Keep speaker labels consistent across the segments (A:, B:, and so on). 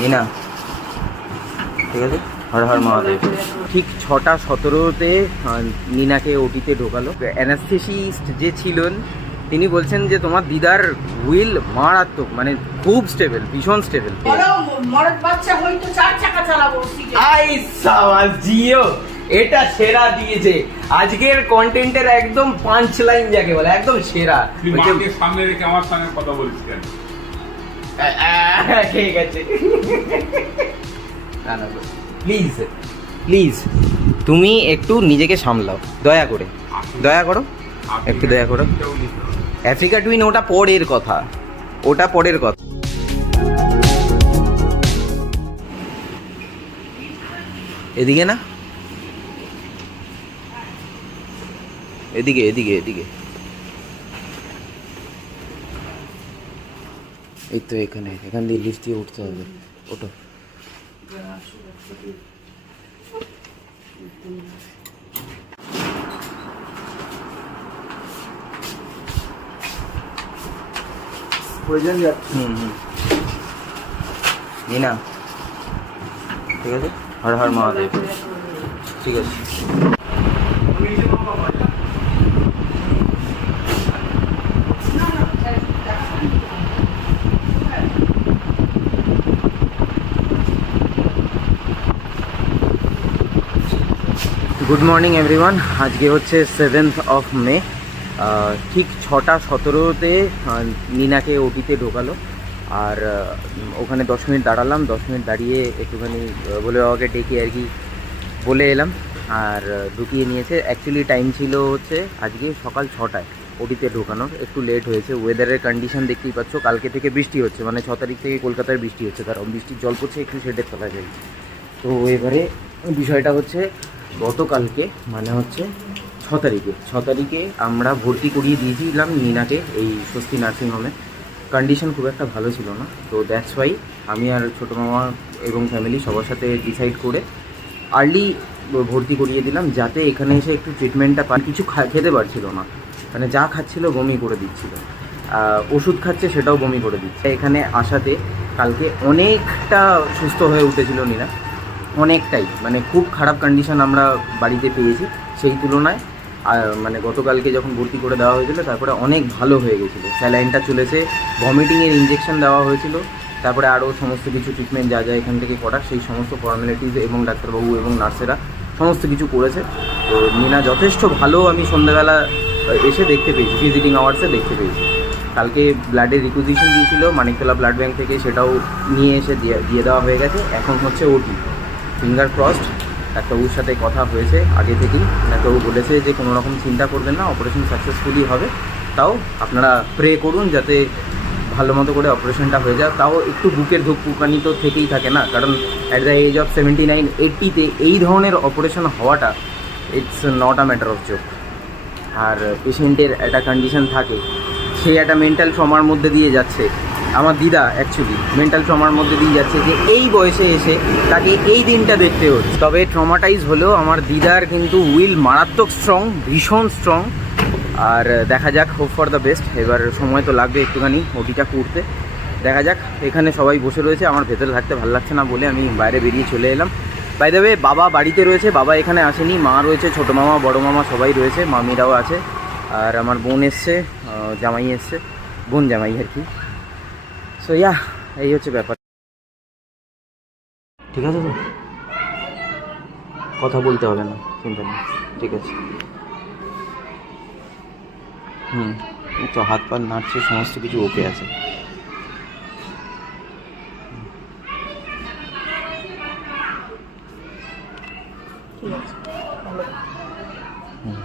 A: মিনা ঠিক আছে? হর হর মহাদেব। ঠিক ছটা সতেরোতে নিনাকে ওটিতে ঢোকালো। অ্যানাস্থেসিস্ট যে ছিলেন তিনি বলছেন যে তোমার দিদার হুইল মারাত্মক মানে খুব স্টেবল ভীষণ স্টেবল। এটা সেরা দিয়েছে। আজকের কন্টেন্টের একদম পাঁচ লাইন যাকে বলে একদম সেরা। বলছে,
B: সামনে রেখে আমার সঙ্গে কথা বলিস কেন?
A: আহ, আহ, ঠিক আছে। না না প্লিজ। প্লিজ তুমি একটু নিজেকে সামলাও দয়া করে। দয়া করো একটু দয়া করো। আফ্রিকা টুইন ওটা পরের কথা। ওটা পরের কথা। এদিকে না? এদিকে এদিকে এদিকে। এই তো এখানে এখান দিয়ে লিফট দিয়ে উঠতে হবে। ওটো
C: প্রয়োজন
A: হুম হুম। মিনা ঠিক আছে? হর হর মহাদেব। ঠিক আছে। Good morning everyone. আজকে হচ্ছে সেভেন্থ অফ মে ঠিক ছটা সতেরোতে নিনাকে ওটিতে ঢোকালো। আর ওখানে দশ মিনিট দাঁড়ালাম। দশ মিনিট দাঁড়িয়ে একটুখানি বলে বাবাকে ডেকে আর কি বলে এলাম। আর ঢুকিয়ে নিয়েছে। অ্যাকচুয়ালি টাইম ছিল হচ্ছে আজকে সকাল ছটায় ওটিতে ঢোকানোর একটু লেট হয়েছে। ওয়েদারের কন্ডিশন দেখতেই পাচ্ছ। কালকে থেকে বৃষ্টি হচ্ছে। মানে ছ তারিখ থেকে কলকাতায় বৃষ্টি হচ্ছে। কারণ বৃষ্টির জল পড়ছে, একটু শেডের তলায় যাই। তো এবারে বিষয়টা হচ্ছে গতকালকে মানে হচ্ছে ছ তারিখে ছ তারিখে আমরা ভর্তি করিয়ে দিয়েছিলাম মিনাকে এই স্বস্তি নার্সিংহোমে কন্ডিশন খুব একটা ভালো ছিল না, তো দ্যাটস ওয়াই আমি আর ছোটো মামা এবং ফ্যামিলি সবার সাথে ডিসাইড করে আর্লি ভর্তি করিয়ে দিলাম, যাতে এখানে এসে একটু ট্রিটমেন্টটা পান কিছু খেতে পারছিল না মানে যা খাচ্ছিল বমি করে দিচ্ছিল। ওষুধ খাচ্ছে সেটাও বমি করে দিচ্ছে। এখানে আসাতে কালকে অনেকটা সুস্থ হয়ে উঠেছিল নিনা অনেকটাই মানে খুব খারাপ কন্ডিশন আমরা বাড়িতে পেয়েছি সেই তুলনায়। আর মানে গতকালকে যখন ভর্তি করে দেওয়া হয়েছিল, তারপরে অনেক ভালো হয়ে গেছিল। স্যালাইনটা চলেছে ভমিটিংয়ের ইঞ্জেকশন দেওয়া হয়েছিল, তারপরে আরও সমস্ত কিছু ট্রিটমেন্ট যা যা এখান থেকে করার, সেই সমস্ত ফর্মালিটিস এবং ডাক্তারবাবু এবং নার্সেরা সমস্ত কিছু করেছে। তো মিনা, যথেষ্ট ভালো আমি সন্ধ্যাবেলা এসে দেখতে পেয়েছি ভিজিটিং আওয়ার্সে দেখতে পেয়েছি। কালকে ব্লাডের রিকুইজিশন দিয়েছিল, মানিকতলা ব্লাড ব্যাংক থেকে সেটাও নিয়ে এসে দিয়ে দিয়ে দেওয়া হয়ে গেছে। এখন হচ্ছে ওটি ফিঙ্গার ক্রসড ডাক্তারবাবুর সাথে কথা হয়েছে আগে থেকেই। ডাক্তারবাবু বলেছে যে কোনো রকম চিন্তা করবেন না অপারেশন সাকসেসফুলি হবে। তাও আপনারা প্রে করুন যাতে ভালো মতো করে অপারেশনটা হয়ে যায়। তাও একটু বুকের ধুকপুকানি তো থেকেই থাকে না, কারণ at the age of seventy nine এইটিতে এই ধরনের অপারেশন হওয়াটা it's not a matter of joke আর পেশেন্টের একটা কন্ডিশন থাকে, সে একটা মেন্টাল ট্রমার মধ্যে দিয়ে যাচ্ছে। আমার দিদা অ্যাকচুয়ালি মেন্টাল ট্রমার মধ্যে দিয়ে যাচ্ছে যে এই বয়সে এসে তাকে এই দিনটা দেখতে হচ্ছে তবে ট্রমাটাইজ হলেও আমার দিদার কিন্তু উইল মারাত্মক স্ট্রং ভীষণ স্ট্রং আর দেখা যাক হোপ ফর দ্য বেস্ট এবার সময় তো লাগবে একটুখানি ওটিটা করতে। দেখা যাক, এখানে সবাই বসে রয়েছে। আমার ভেতরে থাকতে ভালো লাগছে না বলে আমি বাইরে বেরিয়ে চলে এলাম। বাই দেবে বাবা বাড়িতে রয়েছে, বাবা এখানে আসেনি। মা রয়েছে, ছোটো মামা, বড় মামা সবাই রয়েছে, মামিরাও আছে। আর আমার বোন এসছে জামাই এসছে, বোন জামাই আর কি। সো ইয়া এই হচ্ছে ব্যাপার। ঠিক আছে তো? কথা বলতে হবে না চিন্তা নেই ঠিক আছে। হুম তো হাত পা নাড়ছে সমস্ত কিছু ওকে আছে।
D: ঠিক আছে ভালো
A: হুম।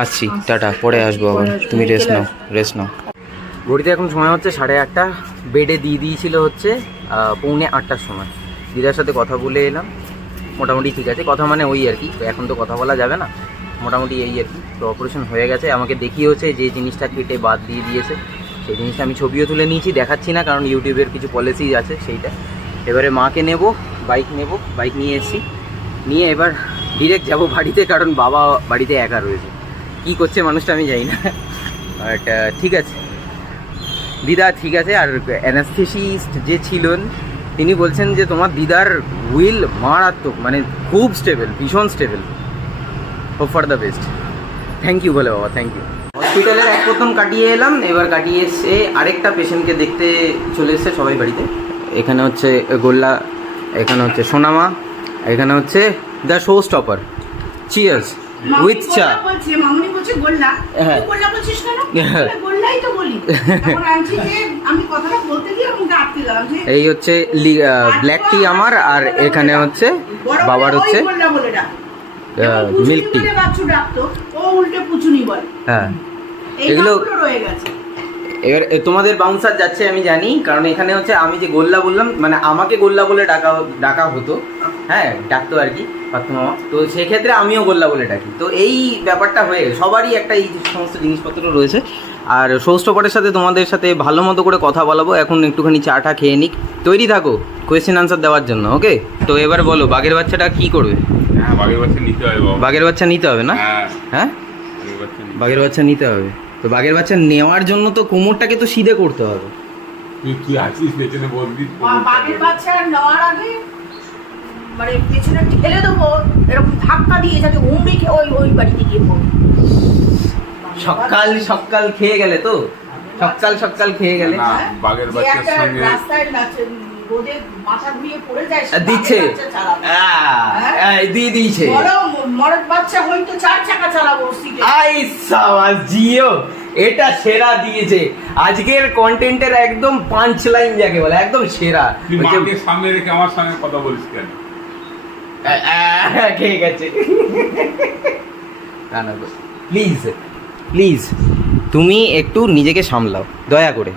A: আসছি টাটা পরে আসব আবার। তুমি রেস্ট নাও রেস্ট নাও। ঘড়িতে এখন সময় হচ্ছে সাড়ে আটটা। বেডে দিয়ে দিয়েছিল হচ্ছে পৌনে আটটার সময়। দিদার সাথে কথা বলে এলাম। মোটামুটি ঠিক আছে কথা মানে ওই আর কি। এখন তো কথা বলা যাবে না। মোটামুটি এই আর কি। তো অপারেশন হয়ে গেছে। আমাকে দেখিয়েছে যে জিনিসটা কেটে বাদ দিয়ে দিয়েছে। সেই জিনিসটা আমি ছবিও তুলে নিয়েছি দেখাচ্ছি না কারণ ইউটিউবের কিছু পলিসি আছে সেইটা। এবারে মাকে নেব বাইক নেব বাইক নিয়ে এসেছি। নিয়ে এবার ডিরেক্ট যাব বাড়িতে, কারণ বাবা বাড়িতে একা রয়েছে। কি করছে মানুষটা আমি জানি না। বাট ঠিক আছে। দিদা ঠিক আছে, আর অ্যানাস্থেসিস্ট যে ছিলেন, তিনি বলছেন যে তোমার দিদার উইল মারাত্মক মানে খুব স্টেবল ভীষণ stable hope for the best thank you বলে বাবা থ্যাংক ইউ হসপিটালের এক প্রথম কাটিয়ে এলাম, এবার কাটিয়ে এসে আরেকটা পেশেন্টকে দেখতে চলে এসেছে সবাই বাড়িতে। এখানে হচ্ছে গোল্লা, এখানে হচ্ছে সোনামা। এখানে হচ্ছে the show stopper cheers with cha এই হচ্ছে ব্ল্যাক টি আমার আর এখানে হচ্ছে বাবার হচ্ছে
D: মিল্ক বলে
A: হ্যাঁ। এগুলো- এবার এ তোমাদের বাউন্সার যাচ্ছে আমি জানি কারণ এখানে হচ্ছে আমি যে গোল্লা বললাম মানে আমাকে গোল্লা বলে ডাকা ডাকা হতো। হ্যাঁ ডাকতো আর কি মামা। তো সেক্ষেত্রে আমিও গোল্লা বলে ডাকি। তো এই ব্যাপারটা হয়ে। সবারই একটা এই সমস্ত জিনিসপত্র রয়েছে। আর সৌষ্ঠপরের সাথে তোমাদের সাথে ভালো মতো করে কথা বলাবো। এখন একটুখানি চাটা খেয়ে নিক। তৈরি থাকো কোয়েশ্চেন আনসার দেওয়ার জন্য ওকে তো এবার বলো বাঘের বাচ্চাটা কি করবে?
B: হ্যাঁ বাঘের বাচ্চা নিতে বাবা।
A: বাঘের বাচ্চা নিতে হবে না?
B: হ্যাঁ।
A: হ্যাঁ?
B: বাঘের বাচ্চা নিতে
A: হবে। তো বাঘের বাচ্চা নেওয়ার জন্য তো কোমরটাকে তো সিধে করতে হবে।
B: তুই কি আছিস পেছনে বলবি?
D: বাঘের বাচ্চা নেওয়ার আগে মানে পেছনে ঠেলে দেবো এরকম ধাক্কা দিয়ে যাতে হুমড়ি খেয়ে ওই ওই বাড়িতে গিয়ে পড়বে
A: সকাল সকাল খেয়ে গেলে তো? সকাল সকাল খেয়ে গেলে?
B: না বাঘের
D: যে
B: বাচ্চার সঙ্গে
D: রাস্তায় নাচে- রোদে মাথা ঘুরিয়ে পড়ে যায় সে
A: আর দিচ্ছে।
D: বাঘের বাচ্চা চালাবে।
A: আহ, এই দিয়ে দিয়েছে।
D: মরদ বাচ্চা হয়তো চার চাকা চালাবো
A: আই সাবাস জিও এটা সেরা দিয়েছে। আজকের কন্টেন্টের একদম পাঁচ লাইন যাকে বলে একদম সেরা।
B: সামনে রেখে আমার সঙ্গে কথা বলিস কেন?
A: না না প্লিজ প্লিজ তুমি একটু নিজেকে সামলাও। দয়া করে।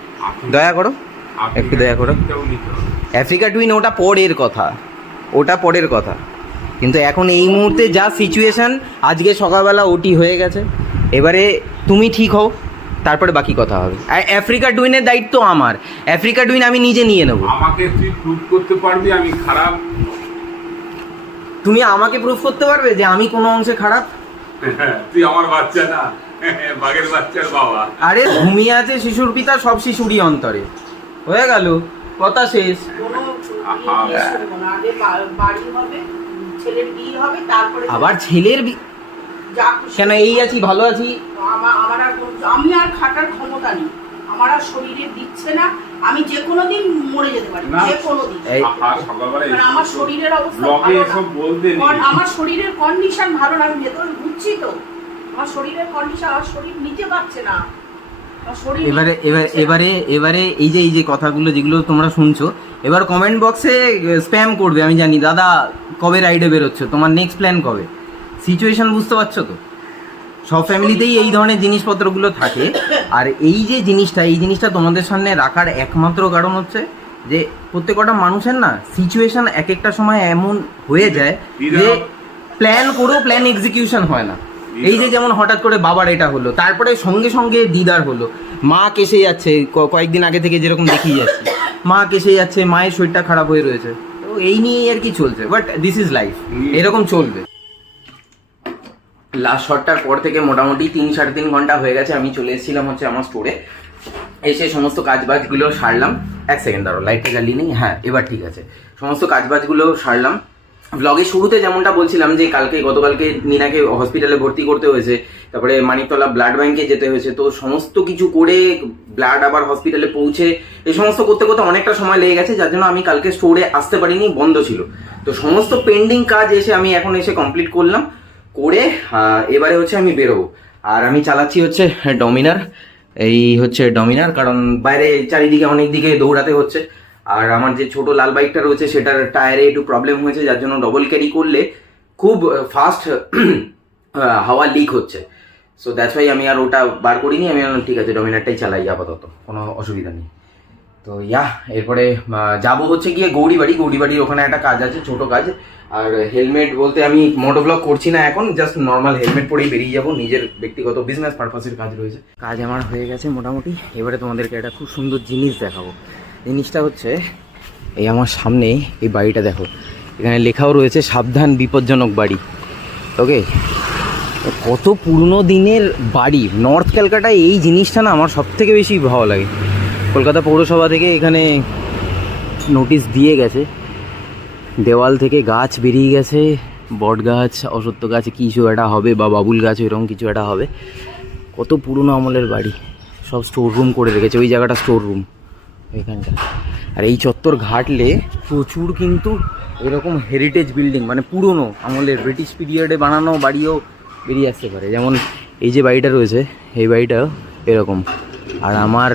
A: দয়া করো। একটু দয়া করো। আফ্রিকা টুইন ওটা পরের কথা। ওটা পরের কথা। কিন্তু এখন এই মুহূর্তে যা সিচুয়েশন আজকে সকালবেলা ওটি হয়ে গেছে। এবারে তুমি ঠিক হও তারপরে বাকি কথা হবে। আফ্রিকা টুইনের দায়িত্ব আমার। আফ্রিকা টুইন আমি নিজে নিয়ে নেব।
B: আমাকে তুই প্রুভ করতে পারবি আমি খারাপ।
A: তুমি আমাকে প্রুফ করতে পারবে যে আমি কোনো অংশে খারাপ?
B: তুই আমার বাচ্চা না। বাঘের বাচ্চার বাবা।
A: আরে ঘুমিয়ে আছে শিশুর পিতা সব শিশুরই অন্তরে। হয়ে গেল। কথা শেষ।
D: তারপরে
A: আবার ছেলের কেন এই আছি ভালো আছি?
D: আমার আমি আর খাটার ক্ষমতা নেই। আমার আর শরীরে দিচ্ছে না। আমি যে কোনো দিন মরে যেতে পারি
B: না।
D: যে কোনো দিন। আমার শরীরের অবস্থা ভালো আমার শরীরের কন্ডিশন ভালো না। আমি ভেতরে বুঝছি তো। আমার শরীরের কন্ডিশন আমার শরীর নিতে পারছে না।
A: এবারে, এবার, এবারে এবারে এই যে এই যে কথাগুলো যেগুলো তোমরা শুনছো, এবার কমেন্ট বক্সে স্প্যাম করবে, আমি জানি। দাদা, কবে রাইডে বেরোচ্ছ? তোমার নেক্সট প্ল্যান কবে? সিচুয়েশন বুঝতে পারছ তো? সব ফ্যামিলিতেই এই ধরনের জিনিসপত্রগুলো থাকে। আর এই যে জিনিসটা, এই জিনিসটা তোমাদের সামনে রাখার একমাত্র কারণ হচ্ছে যে প্রত্যেকটা মানুষের না সিচুয়েশন এক একটা সময় এমন হয়ে যায় যে প্ল্যান করেও প্ল্যান এক্সিকিউশন হয় না। এই যে যেমন হঠাৎ করে বাবার এটা হলো তারপরে সঙ্গে সঙ্গে দিদার হলো। মা কেসে যাচ্ছে ক- কয়েকদিন আগে থেকে যেরকম দেখিয়ে যাচ্ছে। মা কেসে যাচ্ছে মায়ের শরীরটা খারাপ হয়ে রয়েছে। তো এই নিয়েই আর কি চলছে বাট দিস ইজ লাইফ এরকম চলবে। লাস্ট শটটার পর থেকে মোটামুটি তিন সাড়ে তিন ঘণ্টা হয়ে গেছে আমি চলে এসেছিলাম হচ্ছে আমার স্টোরে এসে সমস্ত কাজবাজগুলো সারলাম। এক সেকেন্ড দাঁড়ো লাইটটা জ্বালিয়ে নেই হ্যাঁ এবার ঠিক আছে। সমস্ত কাজবাজগুলো সারলাম। ব্লগের শুরুতে যেমনটা বলছিলাম যে কালকে, গতকালকে নিনাকে হসপিটালে ভর্তি করতে হয়েছে, তারপরে মানিকতলা ব্লাড ব্যাংকে যেতে হয়েছে, তো সমস্ত কিছু করে ব্লাড আবার হসপিটালে পৌঁছে, এই সমস্ত করতে করতে অনেকটা সময় লেগে গেছে, যার জন্য আমি কালকে স্টোরে আসতে পারিনি, বন্ধ ছিল। তো সমস্ত পেন্ডিং কাজ এসে আমি এখন এসে কমপ্লিট করলাম, করে এবারে হচ্ছে আমি বেরোবো। আর আমি চালাচ্ছি হচ্ছে ডমিনার এই হচ্ছে ডমিনার কারণ বাইরে চারিদিকে অনেক দিকে দৌড়াতে হচ্ছে। আর আমার যে ছোট লাল বাইকটা রয়েছে, সেটার টায়ারে একটু প্রবলেম হয়েছে, যার জন্য ডবল ক্যারি করলে খুব ফাস্ট হাওয়া লিক হচ্ছে। সো দ্যাটস ওয়াই আমি আর ওটা বার করিনি, আমি ঠিক আছে ডমিনারটাই চালাই, আপাতত। কোনো অসুবিধা নেই। তো, ইয়া, এরপরে যাব হচ্ছে গিয়ে গৌরীবাড়ি। গৌরীবাড়ির ওখানে একটা কাজ আছে, ছোট কাজ। আর হেলমেট বলতে আমি মোটো ব্লগ করছি না এখন জাস্ট নর্মাল হেলমেট পরেই বেরিয়ে যাব। নিজের ব্যক্তিগত বিজনেস পারপাসের কাজ রয়েছে। কাজ আমার হয়ে গেছে মোটামুটি। এবারে তোমাদেরকে একটা খুব সুন্দর জিনিস দেখাবো। জিনিসটা হচ্ছে, এই আমার সামনে এই বাড়িটা দেখো। এখানে লেখাও রয়েছে, সাবধান, বিপজ্জনক বাড়ি। ওকে? কত পুরনো দিনের বাড়ি। নর্থ ক্যালকাটায় এই জিনিসটা না আমার সব থেকে বেশি ভালো লাগে। কলকাতা পৌরসভা থেকে এখানে নোটিশ দিয়ে গেছে। দেওয়াল থেকে গাছ বেরিয়ে গেছে। বট গাছ অসত্য গাছ কিছু একটা হবে বা বাবুল গাছ, এরকম কিছু একটা হবে। কত পুরনো আমলের বাড়ি। সব স্টোর রুম করে রেখেছে। ওই জায়গাটা স্টোর রুম এখানটা। আর এই চত্বর ঘাটলে প্রচুর কিন্তু এরকম হেরিটেজ বিল্ডিং মানে পুরনো আমলের ব্রিটিশ পিরিয়ডে বানানো বাড়িও বেরিয়ে আসতে পারে। যেমন এই যে বাড়িটা রয়েছে, এই বাড়িটা এরকম। আর আমার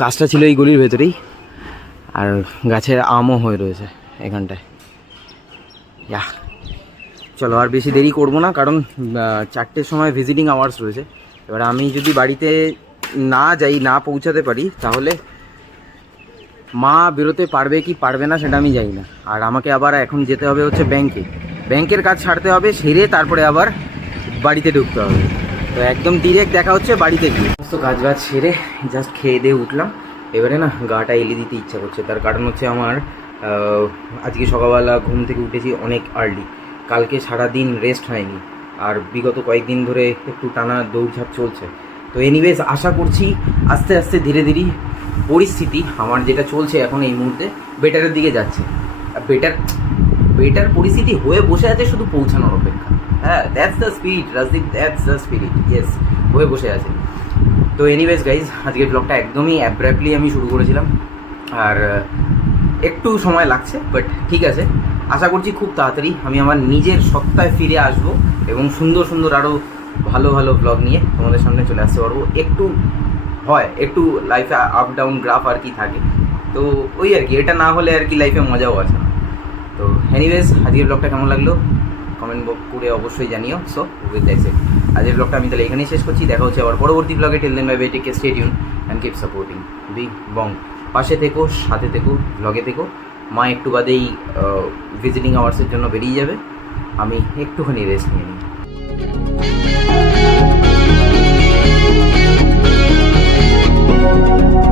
A: কাজটা ছিল এই গলির ভেতরেই, আর গাছের আমও হয়ে রয়েছে এখানটায়। ইয়া চলো আর বেশি দেরি করব না, কারণ চারটের সময় ভিজিটিং আওয়ার্স রয়েছে। এবার আমি যদি বাড়িতে না যাই, না পৌঁছাতে পারি, তাহলে মা বেরোতে পারবে কি পারবে না সেটা আমি জানি না। আর আমাকে আবার এখন যেতে হবে হচ্ছে ব্যাংকে ব্যাংকের কাজ ছাড়তে হবে, সেরে তারপরে আবার বাড়িতে ঢুকতে হবে। তো একদম ডিরেক্ট দেখা হচ্ছে বাড়িতে গিয়ে। সমস্ত কাজ বাজ সেরে জাস্ট খেয়ে দিয়ে উঠলাম। এবারে না গাটা এলে দিতে ইচ্ছা করছে। তার কারণ হচ্ছে আমার আজকে সকালবেলা ঘুম থেকে উঠেছি অনেক আর্লি কালকে সারা দিন রেস্ট হয়নি। আর বিগত কয়েকদিন ধরে একটু টানা দৌড়ঝাঁপ চলছে। তো এনিওয়েজ আশা করছি আস্তে আস্তে ধীরে ধীরে পরিস্থিতি আমার যেটা চলছে এখন এই মুহূর্তে বেটারের দিকে যাচ্ছে। বেটার বেটার পরিস্থিতি হয়ে বসে আছে শুধু পৌঁছানোর অপেক্ষা। হ্যাঁ that's the spirit Rajdeep that's the spirit yes হয়ে বসে আছে। তো এনিওয়েজ গাইজ আজকের ব্লগটা একদমই অ্যাব্রাপলি আমি শুরু করেছিলাম। আর একটু সময় লাগছে বাট ঠিক আছে। আশা করছি খুব তাড়াতাড়ি আমি আমার নিজের সত্তায় ফিরে আসব এবং সুন্দর সুন্দর আরও ভালো ভালো ব্লগ নিয়ে তোমাদের সামনে চলে আসতে পারব। একটু হয়, একটু লাইফে আপ ডাউন গ্রাফ আর কি থাকে। তো ওই আর কি, এটা না হলে আর কি লাইফে মজাও আছে না। তো এনিওয়েজ আজকের ব্লগটা কেমন লাগল? কমেন্ট করে অবশ্যই জানিও। সো উইথ দ্যাটস আজকের ব্লগটা আমি তাহলে এখানেই শেষ করছি। দেখা হচ্ছে আবার পরবর্তী ব্লগে till then bye bye take stay and keep supporting big bong পাশে থেকো, সাথে থেকো ব্লগে থেকো। মা একটু বাদেই ভিজিটিং আওয়ার্সের জন্য বেরিয়ে যাবে। আমি একটুখানি রেস্ট নিয়ে নিই। Thank you.